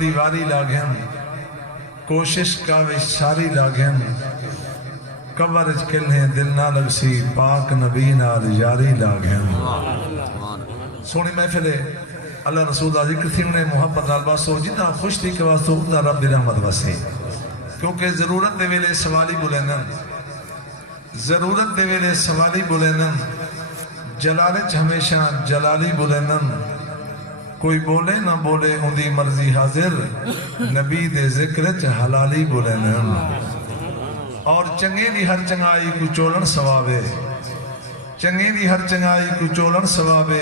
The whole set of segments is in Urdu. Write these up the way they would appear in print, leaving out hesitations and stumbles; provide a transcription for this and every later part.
دیواری لاگھن کوشش کاوے ساری لاگھن کورج کلہیں دل نہ لگسی پاک نبی نال یاری لاگھن سونی محفل اللہ رسول اللہ ذکر تھی انہیں محبت الباسو جتنا خوش تھی کہ واسطو اتنا رب دی رحمت وسی کیونکہ ضرورت دے ویلے سوالی بولینن ضرورت دے ویلے سوالی بولینن جلالچ ہمیشہ جلالی بولینن کوئی بولے نہ بولے اندی مرضی حاضر نبی دے ذکرچ حلالی بولینن اور چنگے دی ہر چنگائی کو چولن سوابے چنگے دی ہر چنگائی کو چولن سوابے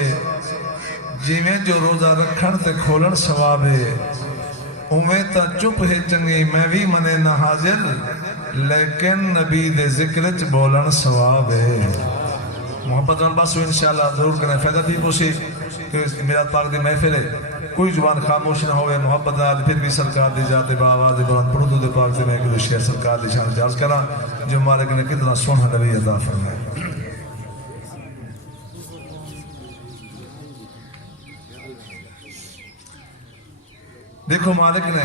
جیویں جو روزہ رکھن تے کھولن سوابے اویں تا چپ ہے چنگی میں بھی منے نہ حاضر لیکن نبی دے ذکرچ بولن سوابے محبت الباسو انشاءاللہ ضرور کرنے فیدہ دی پوچھی کہ میرا پاک دی محفل ہے کوئی زبان خاموش نہ ہوئے محبت آل پھر بھی سرکار دی جاتے بآواز بلند پڑھو دے پاک دی میں کلو شیئر سرکار دی شان جاز کرا جو مالک نے کتنا سونا نبی عطا فرمائے دیکھو مالک نے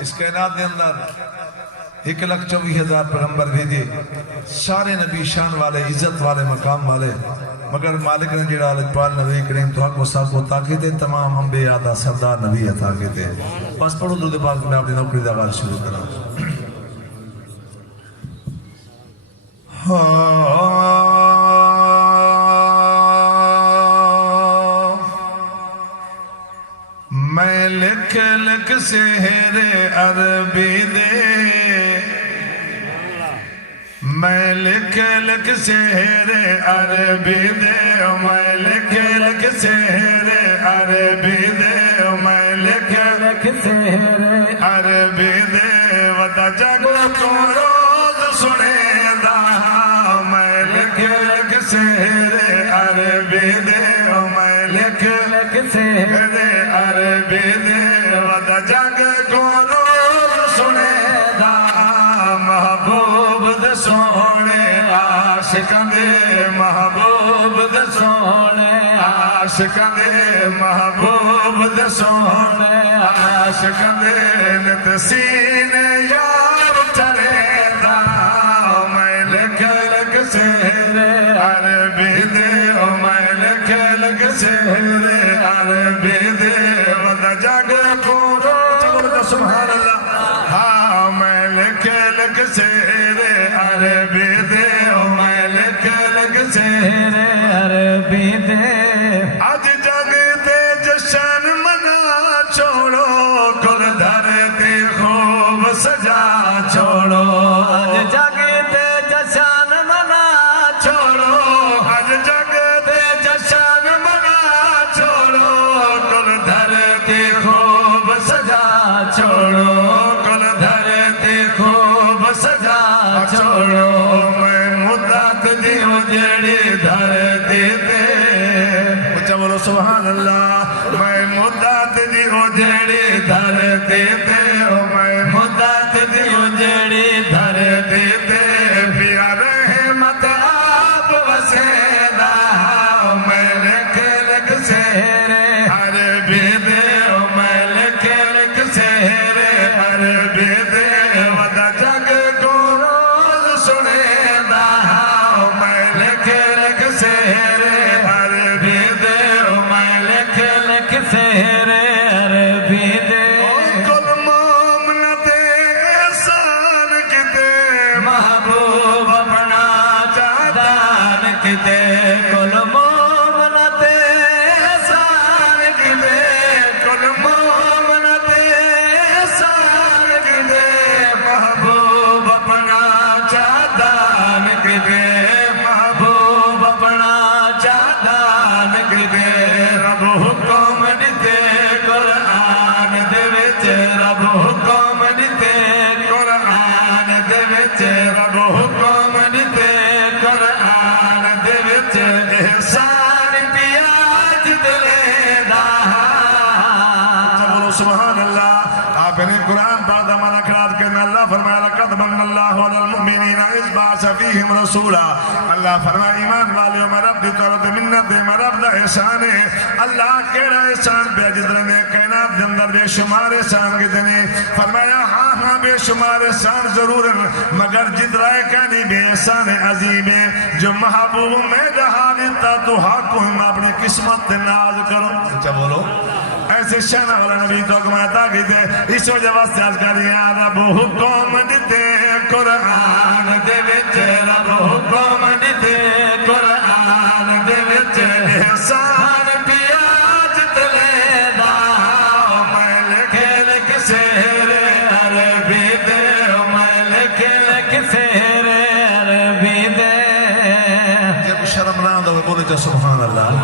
اس کائنات دے اندر 1,24,000 پیغمبر بھیجے سارے نبی شان والے عزت والے مقام والے مگر مالک نے جڑا اقبال نبی کریم تو حق و صاحب کو طاقت تمام انبیاء دا سردار نبی عطا کیتے بس پڑھو درود پاک میں اپنی نوکری دا آغاز شروع کرا میں لکھ لکھ سحر عربی دے میں لکھ لکھ سحر عربی دے میں لکھ لکھ سحر عربی دے میں لکھ لکھ سحر عربی دے ودا جگ کو روز سنے دا میں لکھ لکھ سحر عربی دے میں لکھ لکھ سحر عربی دے ودا جگ کو روز سنے دا محبوب دے سونے عاشقاں دے محبوب دے سونے عاشقاں دے محبوب دے سونے عاشقاں دے نت سینے یار چرے دا میں لکھ لکھ سحر عربی دے میں لکھ لکھ سحر عربی دے ودا جگ کو روز سبحان اللہ ہاں میں لکھ لکھ سحر عربی دے میں لکھ لکھ سحر عربی دے آج جگ دے جشن منا چھوڑو کل دھرتی خوب سجا چھوڑو آج جگ دے جشن منا چھوڑو آج جگ دے جشن منا چھوڑو کل دھرتی خوب سجا چھوڑو کل دھرتی خوب سجا چھوڑو میں مدت دی اجڑی دھرتی تے اچھا بولو سبحان اللہ میں مدت دی اجڑی دھرتی تے میں مدت دی اجڑی دھرتی تے پیا رحمت آپ وسیدہ میں لکھ لکھ سحر عربی دے میں لکھ لکھ سحر عربی دے ودا جگ کو روز سنے دا میں لکھ لکھ سحر عربی دے میں لکھ لکھ سحر عربی دے کل مومن دے احسان کتے محبوب اپنا چادان کتے کل مومن دے احسان کتے کل مومن دے احسان کتے محبوب اپنا چادان کتے محبوب اپنا چادان کتے رب حکم دیتے قرآن دے وچ رب حکم دیتے قرآن دے وچ رب حکم دیتے قرآن دے وچ احسان پیاج دلے دا سبحان اللہ آپ نے قرآن پڑھا مانا خراب کرنا اللہ فرمایا لقد من اللہ علی المؤمنین اذ بعث بعث فیہم رسولا اللہ فرمایا ایمان والے میں رب دی طرف منت دے میں رب دا احسان ہے اللہ کیڑا احسان بے جدر نے کائنات دے اندر بے شمار احسان کے دنے فرمایا ہاں ہاں بے شمار احسان ضرور مگر جدرائے کہنی بے احسان عظیم ہے جو محبوب میں دہا دیتا تو حاکم اپنی قسمت ناز کرو اچھا بولو ایسے شانہ والا نبی تو کماتا کی دے اس وجہ واسطے آج کر یا رب حکم دیتے قرآن دے وچ رب حکم دیتے قرآن دے وچ احسان پیاج تلے دا میں لکھے لکھ سیر عربی دے میں لکھے لکھ سیر عربی دے جب شرم نہ دو بولے جو سبحان اللہ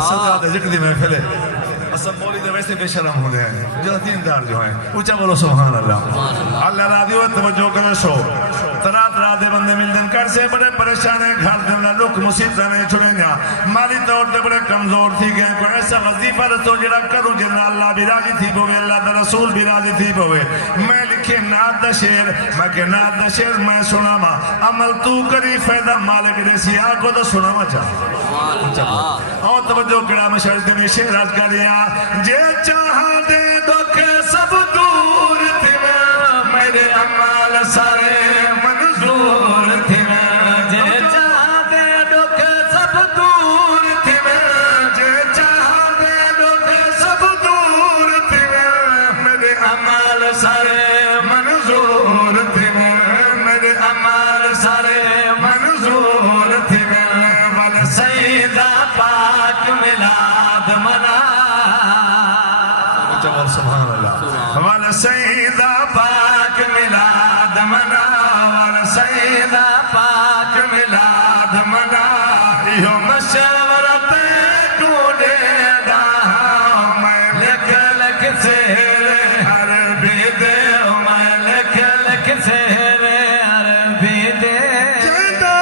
سجادہ ذکر دی محفل ہے سب مولی دے ویسے بے شرم ہونے ہیں جو دیندار جو ہیں اونچا بولو سبحان اللہ اللہ راضی ہو توجہ کرو سو رات دے بندے ملدن کر سے بڑے پریشان ہیں گھر دے اللہ لوگ مصیبتیں نہیں چھڑیں گا مالی طور تے بڑے کمزور تھی گئے کوئی ایسا وظیفہ رسو جڑا کروں جنہا اللہ بھی راضی تھی بوے اللہ دا رسول بھی راضی تھی بوے میں لکھے نات دا شیر میں کہ نات دا شیر میں سنا ما عمل تو کری فیدہ مالک ریسی آگو دا سنا ما چاہ اور توجہ کرا میں شرط میں شیر آج کر لیا جے چاہا دے دکھ سب دور تھی میرے عمال سارے منظور تھی جے چاہا دے دکھ سب دور تھی جے چاہا دے دکھ سب دور تھی میرے عمال سارے منظور تھی میرے عمال سارے منظور تھی ول سیدہ پاک ملاد منا سبحان اللہ ول سیدہ پاک ملاد منا ول سیدہ پاک ملاد منا یہ مشورت ٹوڑے دا میں لکھ لکھ سیر عربی دے میں لکھ لکھ سیر عربی دے جدا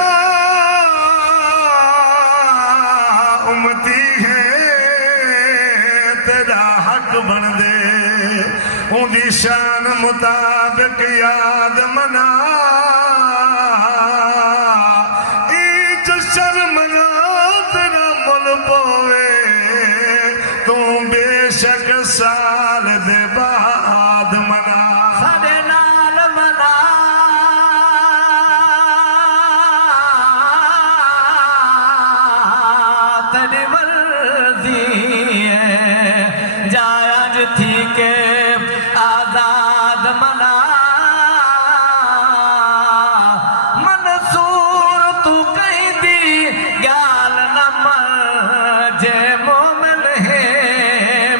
امتی ہے تیرا حق بن دے اندی شان مطابق یاد منا ای جشن منا تیرا مل پوے تو بے شک سال دے بعد منا ساڑے نال منا تیری مرضی ہے جائز تھی کہ آزاد منا منصور تو کہیں دی گال نہ مر جے مومن ہے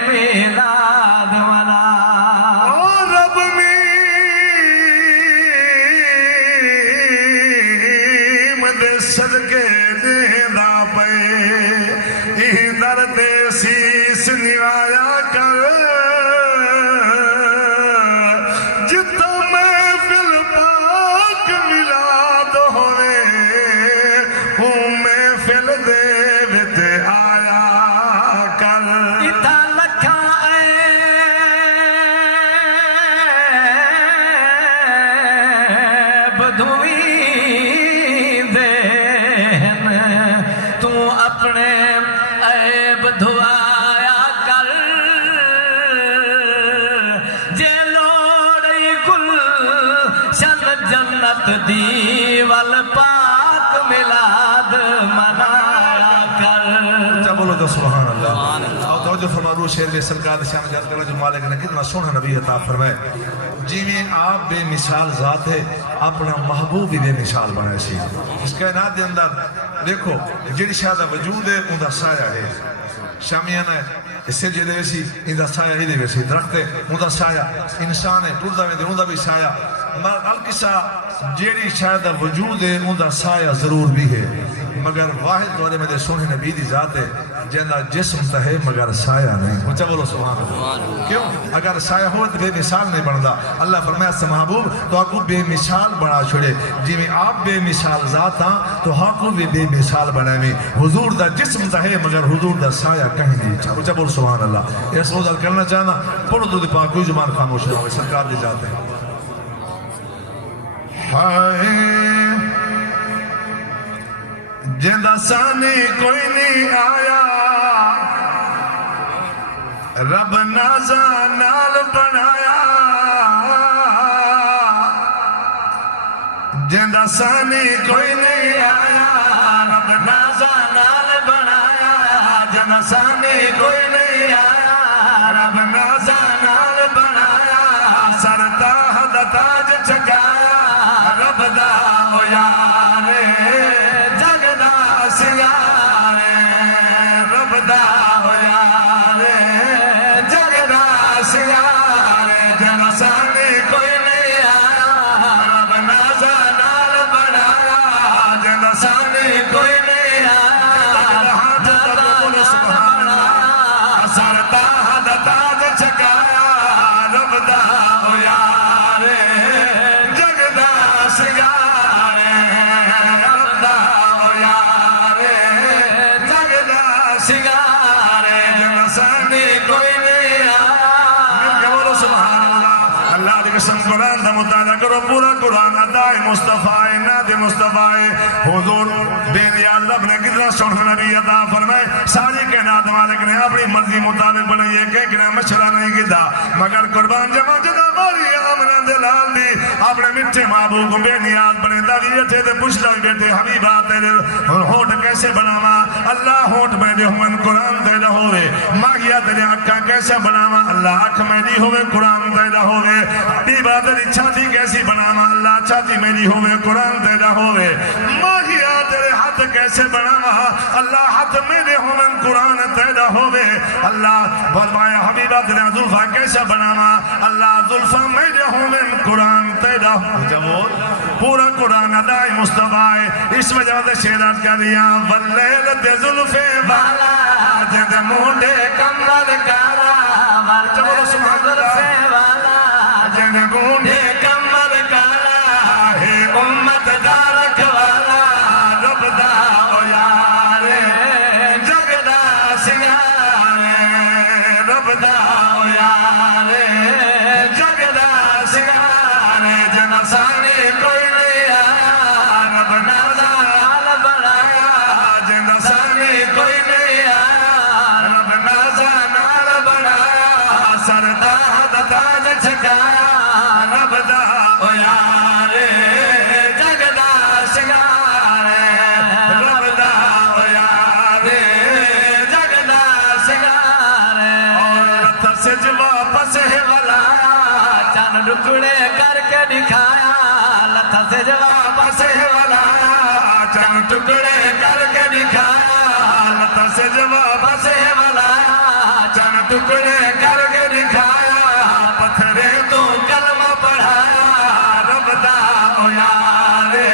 میلاد منا اور رب مدے صدقے دینا پے یہ درد سیس نوایا کر جتا محفل پاک ملاد ہوئے ہوں محفل دے وچ آیا کر اتھا لکھا بدھوئی دین تو اپنے عیب دھوایا کر جے لوڑی گل شن جنت دیوال پاک ملاد منایا کر جب بولو تو سبحان اللہ اور توجہ فرمارو شیر بے سرکار شام جات کرنا جو مالک نے کتنا سونا نبی عطا فرمائے جی میں آپ بے مثال ذات ہے اپنا محبوب بھی بے مثال بنائے سی اس کائنات دے اندر دیکھو جڑی شاہدہ وجود ہے اندہ سایہ ہے شامیانہ ہے اس سے جدے ویسی اندہ سایہ ہی دے ویسی درخت ہے اندہ سایہ انسان ہے ٹردہ میں دے اندہ بھی سایہ الکسا جیڑی شاہدہ وجود ہے اندہ سایہ ضرور بھی ہے مگر واحد دورے میں دے سونے نبی دی ذات ہے جنہ جسم تا ہے مگر سایہ نہیں اچھا بولو سبحان اللہ کیوں اگر سایہ ہو تو بے مثال نہیں بڑھتا اللہ فرمایا سے محبوب تو آپ کو بے مثال بڑھا چھوڑے جی میں آپ بے مثال ذات ہاں تو آپ کو بھی بے مثال بڑھائے میں حضور دا جسم تا ہے مگر حضور دا سایہ کہیں نہیں اچھا بولو سبحان اللہ یہ سوال کرنا چاہنا پڑھو تو پاک کوئی زبان خاموش نہ ہوئے سرکار دی جاتے ہیں ہائے جندہ سانی کوئی نہیں آیا رب نازا نال بنایا جندہ سانی کوئی نہیں آیا رب نازا نال بنایا جندہ سانی کوئی نہیں آیا رب نازا نال بنایا سرتا حد تاج چکایا رب دا ہو یارے جگ دا سنگارے رب دا ہو یارے جگ دا سنگارے جندہ سانی کوئی نہیں آیا رب نازا نال بنایا جندہ سانی کوئی نہیں آیا سرتا حد تاج چکایا رب دا ہو یارے جگ دا سنگارے رب دا ہو یارے جگ دا سنگارے جندہ سانی کوئی نہیں آیا مل کے بولو سبحان اللہ اللہ دی قسم قرآن دا مطالعہ کرو پورا قرآن ادائی مصطفیٰ نادی مصطفیٰ حضور بے نیاز رب نے کتنا سنت نبی عطا فرمائے ساری کائنات مالک نے اپنی مرضی مطابق بنائی ہے کہ مشورہ نہیں کیتا مگر قربان جمع جگہ باری آمنہ دلال دی اپنے مٹھے محبوب کو بے نیاز بنے داغی اٹھے دے پوچھتا بیٹے حبیبہ تیرے ہونٹ کیسے بناوا اللہ ہونٹ میں دے ہوئے قرآن تیرے ہوئے ماغیہ تیرے اکھا کیسے بناوا اللہ اکھ میں دی ہوئے قرآن تیرے ہوئے حبیبہ تیری چھاتی کیسی بناوا اللہ چھاتی میں دی ہوئے قرآن تیرے ہوئے ماغیہ تیرے ہاتھ کیسے بناوا اللہ ہاتھ میں دے ہوئے قرآن تیرے ہوئے اللہ فرمایا حبیبہ تیرے ظلفہ کیسے بناوا اللہ ظلفہ میں دے ہوئے قرآن تیرا پورا قرآن ادائی مصطفیٰ اس وجہ سے شیرات کیا دیا واللیل دے ظلفے والا جد مونڈے کمر کارا واللیل ظلفے والا جد مونڈے کمر کارا ہے امت دارک والا رب دا ہو یارے جگ دا سنگارے رب دا ہو یارے جگ دا سنگارے جنہ سانی کوئی نہیں آیا رب نازا نال بنایا جنہ سانی کوئی نہیں آیا رب نازا نال بنایا سرتا حد تاج چکایا رب دا ہو یارے جگ دا سنگارے رب دا ہو یارے جگ دا سنگارے اور لطھ سے جو واپس ہے ولایا چند ٹکڑے کر کے دکھایا لطھ سے جو واپس ہے ولایا چند ٹکڑے کر کے دکھایا لطھ سے جو واپس ہے ولایا چند ٹکڑے کر کے دکھایا پتھرے تو کلمہ پڑھایا رب دا ہو یارے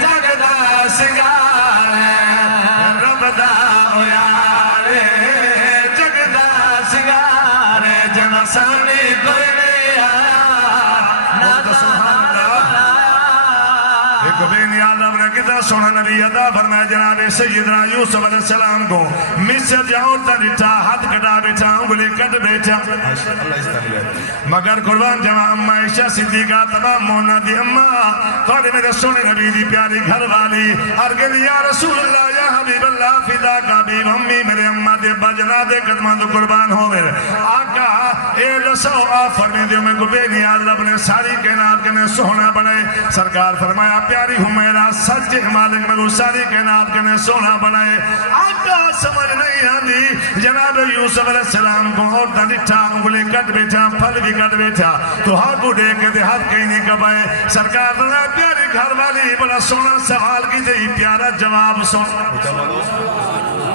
جگ دا سنگارے رب دا ہو یارے جگ دا سنگارے جنہ سانی کوئی نہیں آیا نازا نال بنایا ایک بے نیاز رب نے کتنا سونا نبی عطا فرمایا جناب سیدنا یوسف علیہ السلام کو مصر جاؤ تنٹا ہاتھ کٹا بیٹھا انگلی کٹ بیٹھا مگر قربان جمع اممہ عائشہ صدیقہ تمام مونا دی اممہ خواہد میرے سونے نبی دی پیاری گھر والی ارگن یا رسول اللہ یا حبیب اللہ فدا کا بھی امی میرے اممہ دے بجنا دے قدمہ دو قربان ہو میرے آقا اے رسو آفرمی دیو میں کو بے نیاز رب نے ساری کائنات کے نے سونا بنائے سرکار فرمایا پیاری ہمیرا سچ مالک میں کو ساری کائنات کے نے سونا بنائے آقا سمجھ نہیں آتی جناب یوسف علیہ السلام کو اور دنٹھا انگلی کٹ بیٹھا پھل بھی کٹ بیٹھا تو ہاتھ کو دیکھ کے ہاتھ کہیں نہیں کبائے سرکار نے پیاری گھر والی بڑا سونا سوال کی دے پیارا جواب سن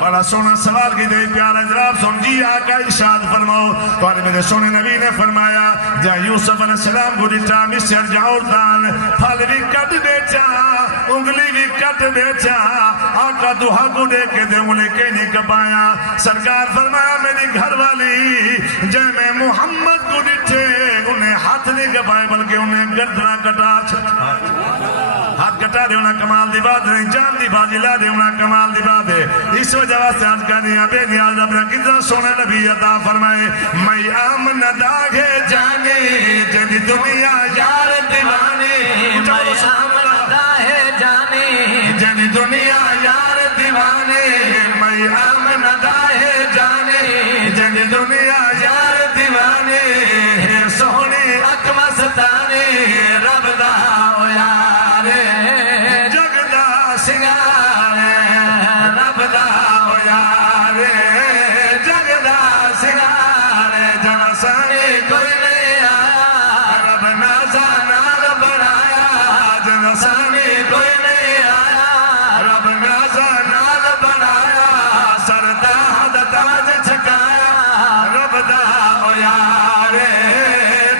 بڑا سونا سوال کی دے پیارا جواب سن جی آقا ارشاد فرماؤ تو میرے سونے نبی نے فرمایا جا یوسف علیہ السلام کو دیتا مصر جاؤردان پھل بھی کٹ بیٹھا انگلی بھی کٹ بیٹھا آقا تو ہاتھ کو دیکھ کے دے انگلی کہیں نہیں کبایا سرکار فرمایا میری گھر والی جے میں محمد کو دیتے انہیں ہاتھ نہیں کبائے بلکہ انہیں گردنا کٹا ہاتھ کٹا دے انہیں کمال دی بات نہیں جان دی بازی لا دے انہیں کمال دی بات ہے اس وجہ سے آج کا دیا بے نیاز رب نے کتنا سونے نبی عطا فرمائے میں آمن داغے جانے جن دنیا یار دیوانے میں آمن داغے جانے جن دنیا یار دیوانے میں آمن دائے جانے جن دنیا یار دیوانے سونے اک مستانے رب دا او یارے جگ دا سنگارے رب دا او یارے جگ دا سنگارے جنا سانی کوئی نہیں آیا رب نازا نال بنایا جنا سانی کوئی نہیں آیا رب نازا نال بنایا سردا دا تاج چھکایا رب دا او یارے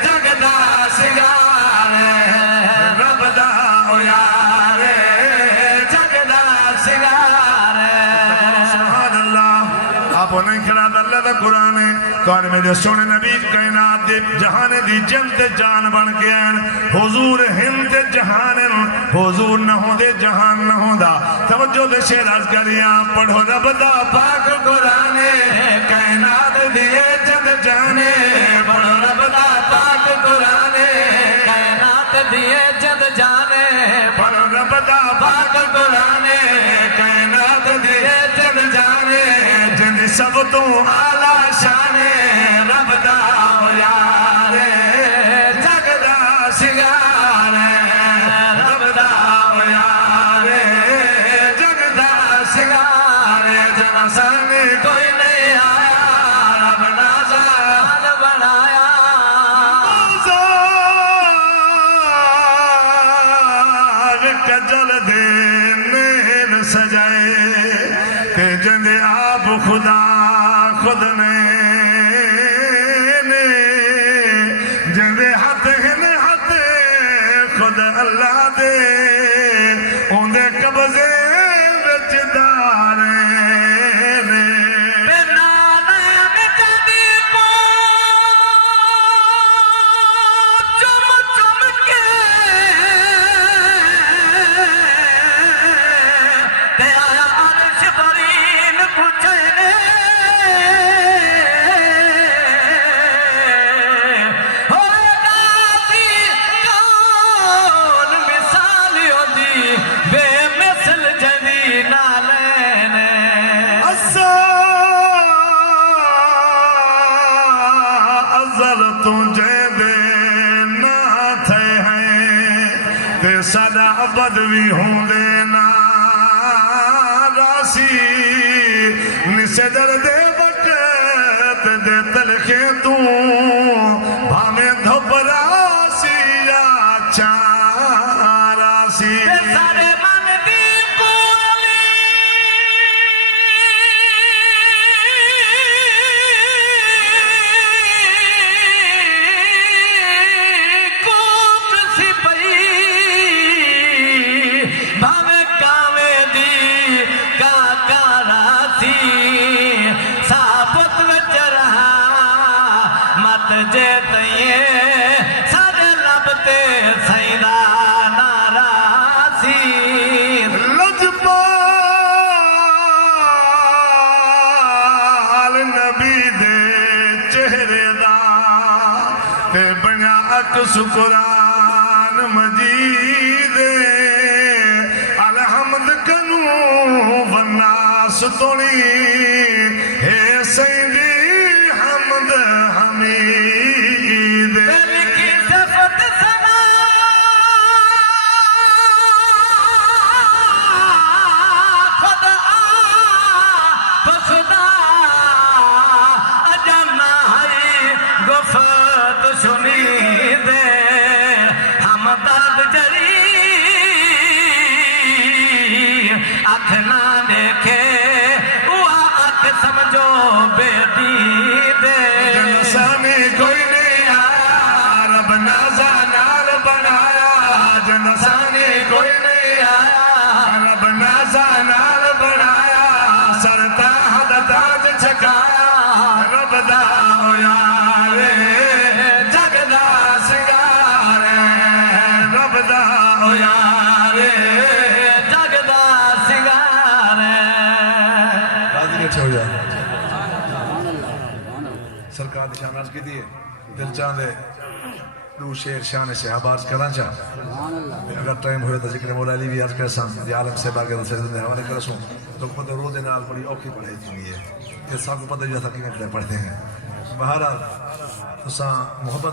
جگ دا سنگارے رب دا او یارے جگ دا سنگارے سبحان اللہ آپ انہیں کھڑا دا اللہ دا قرآن ہے تو میرے سونے نبی کائنات دے جہان دی جنت جان بن کے ہیں حضور ہند جہان حضور نہ ہو دے جہان نہ ہو دا توجہ دے شیراز کریاں پڑھو رب دا پاک قرآن کائنات دیے جنت جانے پڑھو رب دا پاک قرآن کائنات دیے جنت جانے پڑھو رب دا پاک قرآن کائنات دیے جنت جانے جن سب تو آلہ شانے رب دا او یارے جگ دا سنگارے رب دا او یارے جگ دا سنگارے جنا سانی کوئی نہیں آیا رب نازا نال بنایا نازار کجل دے نین سجائے کہ جندے آپ خدا خود نے جندے ہاتھ ہن ہاتھ خود اللہ دے اوندے قبضے وچ دارے نے سدا بدوی ہوں دینا راسی نسدر دے وقت دے تلخے تو بھامے دھپ راسی یا چاراسی سارے من دی کولی کوک سی پئی جے تیے سارے لبتے سیدہ ناراسی لجپال نبی دے چہرے دا تے بنیا اکس قرآن مجید الحمد کنو والناس توڑی اے سیدی حمد حمید دل کی صفت سنا خدا فسدا اجانا ہے گفت سنی دے ہم داد جری اکھ نہ دیکھے وہ اکھ سمجھو بیٹی دے جنسانی کوئی نہیں آیا رب نازا نال بنایا جنسانی کوئی نہیں آیا رب نازا نال بنایا سرتا حد تاج چھکایا رب دا او یارے جگ دا سنگارے رب دا او یارے جگ دا سنگارے راضی بیٹھے ہو جائے سرکار نشان عرض کی دیئے دل چاندے دو شعر شان صحابہ عرض کرنا چاہ اگر ٹائم ہوئے تو ذکر مولا علی بھی عرض کرساں یا عالم سے باقی تو سجدے حوالے کرسوں تو پتہ رو دے نال بڑی اوکھی پڑھائی تھی ہے یہ سب کو پتہ جو تھا کہ پڑھتے ہیں بہرحال تو محبت